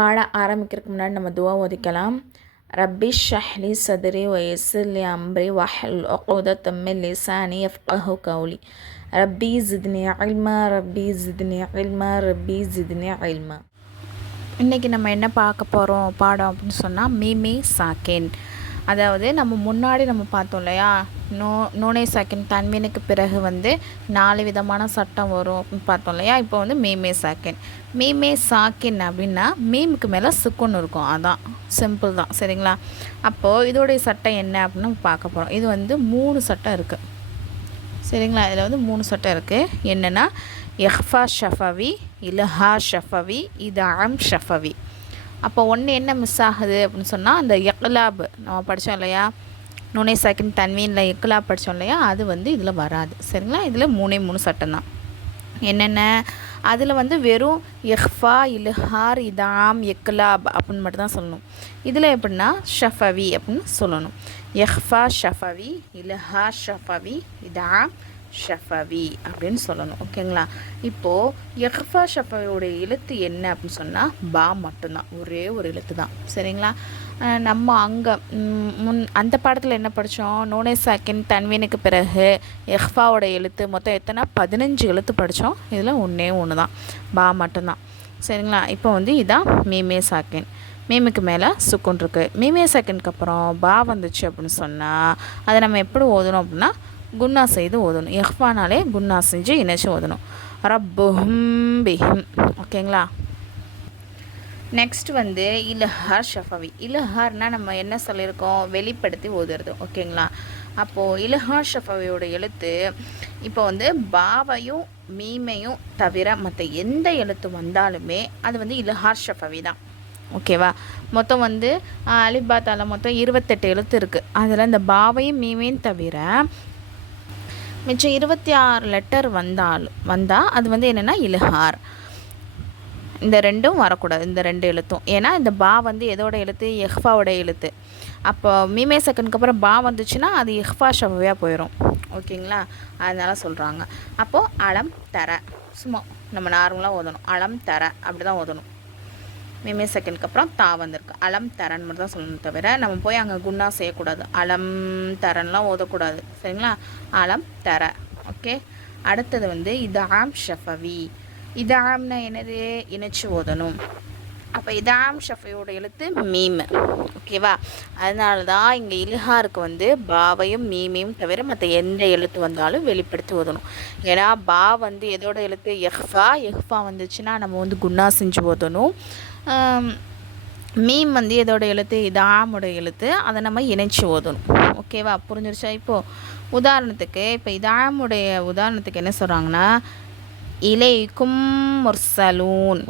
பாட ஆரம்பிக்கிறதுக்கு முன்னாடி நம்ம துவா ஓதிக்கலாம். ரப்பி ஷ்ரஹ்லி சத்ரி வயஸ்ஸிர்லி அம்ரி வஹ்லுல் உக்தத்தம் மின் லிசானி யஃப்கஹு கௌலி. ரப்பி ஜித்னி இல்மா ரப்பி ஜித்னி இல்மா ரப்பி ஜித்னி இல்மா. இன்றைக்கி நம்ம என்ன பார்க்க போகிறோம் பாடம் அப்படின்னு சொன்னால் மீமி சாக்கின். அதாவது நம்ம முன்னாடி நம்ம பார்த்தோம் இல்லையா, நோனே சாக்கின் தன்வீனுக்கு பிறகு 4 விதமான சட்டம் வரும் அப்படின்னு பார்த்தோம் இல்லையா. இப்போ மீமே சாக்கின். மீமே சாக்கின் அப்படின்னா மீமுக்கு மேலே சுக்குன் இருக்கும், அதான் சிம்பிள் தான், சரிங்களா. அப்போது இதோடைய சட்டம் என்ன அப்படின்னு பார்க்க போகிறோம். இது 3 சட்டம் இருக்குது, சரிங்களா. இதில் 3 சட்டம் இருக்குது. என்னென்னா இஹ்ஃபா ஷஃபவி, இல்ஹா ஷஃபவி, இதாம் ஷஃபவி. அப்போ ஒன்று என்ன மிஸ் ஆகுது அப்படின்னு சொன்னால் அந்த இக்லாப் நம்ம படித்தோம் இல்லையா, நுனை சாக்கின் தன்வீனில் இக்லாப் படித்தோம் இல்லையா, அது இதில் வராது, சரிங்களா. இதில் 3 சட்டம் தான். என்னென்ன அதில் வெறும் இஹ்ஃபா, இல்ஹார், இதாம், இக்லாப் அப்படின்னு மட்டும் தான் சொல்லணும். இதில் எப்படின்னா ஷஃபவி அப்படின்னு சொல்லணும். இஹ்ஃபா ஷஃபவி, இல்ஹா ஷஃபவி, இதாம் ஷஃபவி அப்படின்னு சொல்லணும், ஓகேங்களா. இப்போது இஹ்ஃபா ஷஃபவியோடைய எழுத்து என்ன அப்படின்னு சொன்னால் பா மட்டும்தான், ஒரே ஒரு எழுத்து தான், சரிங்களா. நம்ம அங்கே அந்த பாடத்தில் என்ன படித்தோம், நோனே சாக்கின் தன்வீனுக்கு பிறகு இஹ்ஃபாவோட எழுத்து மொத்தம் எத்தனை 15 எழுத்து படித்தோம். இதில் ஒன்று தான், பா மட்டும்தான், சரிங்களா. இப்போ இதான் மீமே சாக்கின். மீமுக்கு மேலே சுக்குன் இருக்குது. மீமே சாக்கினுக்கு அப்புறம் பா வந்துச்சு அப்படின்னு சொன்னால் அதை நம்ம எப்படி ஓதணும் அப்படின்னா குன்னா செய்து ஓதணும். இஹ்ஃபானாலே குன்னா செஞ்சு இணைச்சி ஓதணும். ரப்புஹும் பிஹிம், ஓகேங்களா. நெக்ஸ்ட் இல்ஹார் ஷஃபவி. இல்ஹார்னால் நம்ம என்ன சொல்லியிருக்கோம், வெளிப்படுத்தி ஓதுறது, ஓகேங்களா. அப்போது இல்ஹார் ஷஃபவியோட எழுத்து இப்போ பாவையும் மீமையும் தவிர மற்ற எந்த எழுத்து வந்தாலுமே அது இல்ஹார் ஷஃபவி தான், ஓகேவா. மொத்தம் அலிபாத்தால மொத்தம் 28 எழுத்து இருக்குது. அதில் இந்த பாவையும் மீமையும் தவிர மிச்சம் 26 லெட்டர் வந்தால் அது என்னென்னா இல்ஹார். இந்த ரெண்டும் வரக்கூடாது, இந்த 2 எழுத்தும். ஏன்னா இந்த பா எதோட எழுத்து, இஹ்ஃபாவோட எழுத்து. அப்போ மீமே செகண்டுக்கு அப்புறம் பா வந்துச்சுன்னா அது இஹ்ஃபா ஷஃபவியாக போயிடும், ஓகேங்களா. அதனால் சொல்கிறாங்க. அப்போது அலம் தர சும்மா நம்ம நார்மலாக ஓதணும், அலம் தர அப்படி தான் ஓதணும். மீமே செகண்டுக்கு அப்புறம் தா வந்திருக்கு, அலம் தரன் மட்டும் தான் சொல்லணும், தவிர நம்ம போய் அங்கே குன்னா செய்யக்கூடாது, அலம் தரன்லாம் ஓதக்கூடாது, சரிங்களா. அலம் தர, ஓகே. அடுத்தது இதாம் ஷஃபவி. இதாம்னா என்னது, இணைச்சி ஓதணும். அப்போ இதாம் ஷஃபவியோட எழுத்து மீம், ஓகேவா. அதனால தான் இங்கே இல்ஹாருக்கு பாவையும் மீமையும் தவிர மற்ற எந்த எழுத்து வந்தாலும் வெளிப்படுத்தி ஓதணும். ஏன்னா பா எதோட எழுத்து, இஹ்ஃபா. இஹ்ஃபா வந்துச்சுன்னா நம்ம குன்னா செஞ்சு ஓதணும். மீம் எதோட எழுத்து, இதாமோட எழுத்து, அதை நம்ம இணைச்சி ஓதணும், ஓகேவா. புரிஞ்சிருச்சா. இப்போது உதாரணத்துக்கு இப்போ இதாமுடைய உதாரணத்துக்கு என்ன சொல்கிறாங்கன்னா இலைக்கும் முர்சலூன்.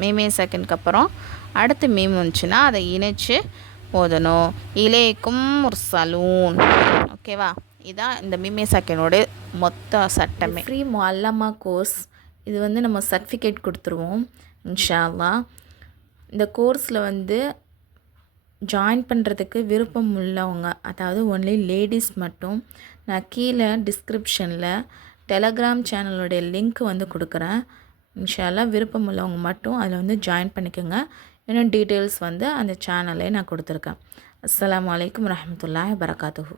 மீமே செகண்டுக்கு அப்புறம் அடுத்து மீம் வந்துச்சுன்னா அதை இணைச்சி ஓதணும், இலைக்கும் முர்சலூன், ஓகேவா. இதுதான் இந்த மீமே செகண்டோட மொத்த சட்டமே. ஃப்ரீ முஅல்லமா கோர்ஸ் இது நம்ம சர்டிஃபிகேட் கொடுத்துருவோம் இன்ஷா அல்லாஹ். இந்த கோர்ஸில் ஜாயின் பண்ணுறதுக்கு விருப்பம் உள்ளவங்க, அதாவது ஒன்லி லேடிஸ் மட்டும், நான் கீழே டிஸ்கிரிப்ஷனில் டெலகிராம் சேனலோடைய லிங்க் கொடுக்குறேன். இன்ஷா அல்லாஹ் விருப்பம் உள்ளவங்க மட்டும் அதில் ஜாயின் பண்ணிக்கோங்க. இன்னும் டீட்டெயில்ஸ் அந்த சேனலே நான் கொடுத்துருக்கேன். அஸ்ஸலாமு அலைக்கும் வரஹ்மத்துல்லாஹி வபரகாத்துஹு.